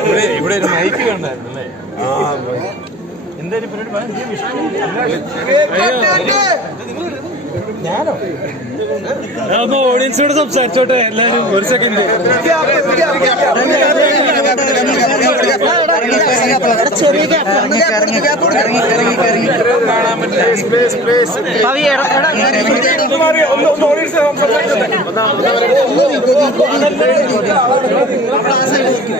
ഇവിടെ ഇവിടെ ഒരു മൈക്ക് കണ്ടായിരുന്നു അല്ലേ എന്തായാലും ഞാനോ? ഒന്ന് ഓഡിയൻസിനോട് സംസാരിച്ചോട്ടെ എല്ലാരും ഒരു സെക്കൻഡ് കാണാൻ പറ്റില്ല ഇങ്ങനെയൊക്കെ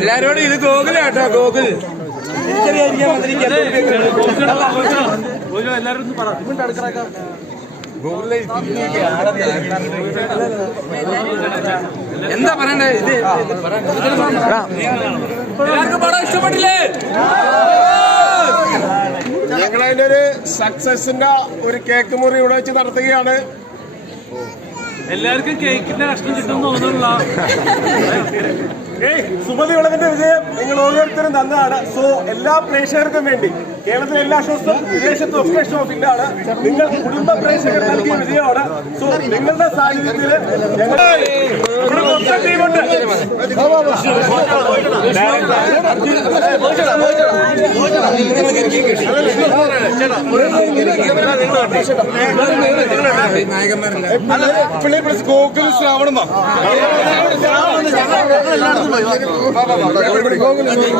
എല്ലാരോടും ഇത് ഗോകുലാട്ടോ ഗോകുൽ. എന്താ പറയണ്ടേ? ഇത് എല്ലാവർക്കും പടം ഇഷ്ടപ്പെട്ടില്ലേ? ഞങ്ങളതിന്റെ ഒരു സക്സസിന്റെ ഒരു കേക്ക് മുറി ഇവിടെ വെച്ച് നടത്തുകയാണ്. എല്ലാവർക്കും കേക്കിന്റെ കഷ്ണം കിട്ടും തോന്നുന്നുള്ള സുമതി വിളവിന്റെ വിജയം നിങ്ങൾ ഓരോരുത്തരും തന്നതാണ്. സോ എല്ലാ പ്രേക്ഷകർക്കും വേണ്ടി കേരളത്തിലെ എല്ലാ ഷോസും വിദേശത്തും ഒക്കെ ഷോസ് ഇല്ലാണ് നിങ്ങൾ കുടുംബ പ്രേക്ഷകർ നൽകിയ വിജയമാണ്. സോ നിങ്ങളുടെ സാന്നിധ്യത്തിൽ ഞങ്ങൾ ഗോകുൽ ശ്രാവണം ഗോകുൽ ശ്രാവണം കാണിക്ക്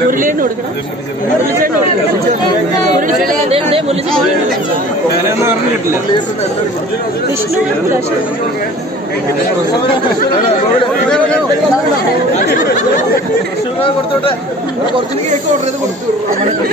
മുരളിയേണ്ണ കൊടുക്കണം മുരളിച്ചേണ്ണ ഓർഡർ മുരളിച്ചേണ്ണ മുരളിച്ചേണ്ണ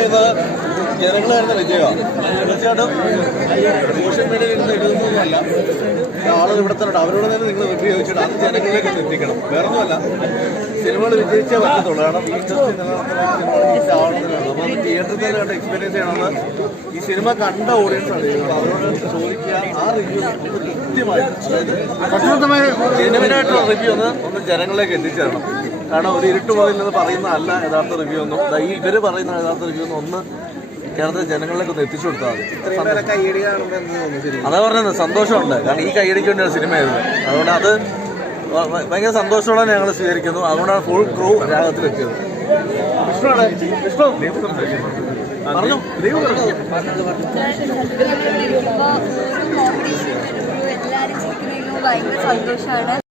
ഇവിടെ ജനങ്ങളായിരുന്ന വിജയമാണ് തീർച്ചയായിട്ടും സോഷ്യൽ മീഡിയയിൽ ഇരുന്ന് എഴുതുന്നതല്ല ആളുകൾ ഇവിടെ തന്നെ അവരോട് തന്നെ നിങ്ങൾ റിവ്യൂ അത് ജനങ്ങളിലേക്ക് എത്തിക്കണം വേറെ ഒന്നുമല്ല സിനിമകൾ വിജയിച്ചേ പറ്റത്തുള്ളൂ കാരണം ഈ ഇൻഡസ്ട്രി അപ്പോൾ തിയേറ്ററിൽ തന്നെ എക്സ്പീരിയൻസ് ചെയ്യണമെന്ന് ഈ സിനിമ കണ്ട ഓഡിയൻസ് ആണ് അവരോട് ചോദിക്കുക ആ റിവ്യൂ കൃത്യമായിട്ട് അതായത് ജെനുവിനായിട്ടുള്ള റിവ്യൂ ഒന്ന് ഒന്ന് ജനങ്ങളിലേക്ക് എത്തിച്ചു തരണം കാരണം ഒരു ഇരുട്ട് പോയില്ലെന്ന് പറയുന്ന അല്ല യഥാർത്ഥ റിവ്യൂ ഒന്നും. ഈ ഇവർ പറയുന്ന യഥാർത്ഥ റിവ്യൂ ഒന്നും ഒന്ന് കേരളത്തിലെ ജനങ്ങളിലേക്ക് ഒന്ന് എത്തിച്ചു കൊടുത്താൽ മതി. അതാ പറഞ്ഞത് സന്തോഷമുണ്ട്. കാരണം ഈ കൈയടിക്ക് വേണ്ടിയാണ് സിനിമ ആയിരുന്നു. അതുകൊണ്ട് അത് ഭയങ്കര സന്തോഷത്തോടെ ഞങ്ങൾ സ്വീകരിക്കുന്നു. അതുകൊണ്ടാണ് ഫുൾ ക്രൂ രാഗത്തിലെത്തിയത്. വിഷ്ണു. പറഞ്ഞു. ദൈവം പറഞ്ഞു. എല്ലാവരും ഭയങ്കര സന്തോഷമാണ്